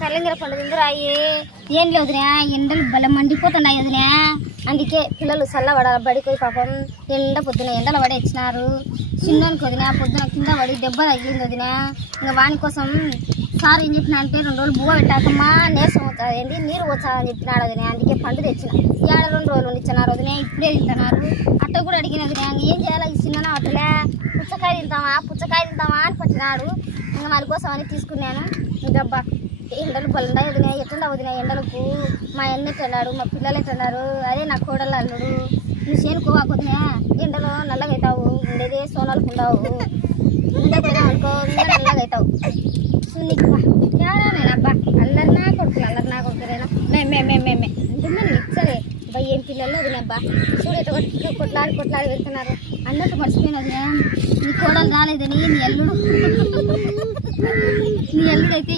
కళ్ళంగిర పండు తిందురా ఏం లేదురా ఎండలు బలం మండిపోతున్నాయి వదినా అందుకే పిల్లలు చల్లబడాలి బడికి పోయి పాపం ఎండ పొద్దున ఎండలు పడి ఇచ్చినారు చిన్నోనికి వదినా పొద్దున కింద పడి దెబ్బ తగిలింది వదినా ఇంకా వాని కోసం సార్ ఏం చెప్పినా అంటే 2 రోజులు బువ్వ పెట్టాకమ్మా నీరసం అవుతుంది ఏంటి నీరు వచ్చాదని చెప్పినాడు వదినా అందుకే పండు తెచ్చిన 2 రోజులు ఇచ్చినారు వదినా ఇప్పుడే తింటున్నారు అట్ట కూడా అడిగిన వదినా ఏం చేయాలి ఈ చిన్న అట్టలే పుచ్చకాయ తింటామా అని పట్టినాడు ఇంకా వాళ్ళ కోసం అని తీసుకున్నాను ఇంకబ్బా ఎండలు బలండా వదినా ఎట్లా వదినా ఎండలకు మా అన్న ఎట్టన్నాడు మా పిల్లలు ఎట్టన్నారు అదే నా కోడలు అల్లుడు నువ్వు చేనుకోవాకు వదినా ఎండలో నల్లగా అవుతావు ఉండేదే సోనాలకు ఉండవు ఉండేదా అనుకో ఇంకా నల్లగా అవుతావు సున్నికమ్మా నేనబ్బా అల్లరినా కొడుకురేనా మేమే అంటున్నాను ఇచ్చరే అబ్బాయి ఏం పిల్లలు వదినబ్బా చూడు ఎట్లా కొట్లాడి వెళ్తున్నారు అన్నట్టు మర్చిపోయిన వదినా నీ కోడలు రాలేదని నీ అల్లుడు అయితే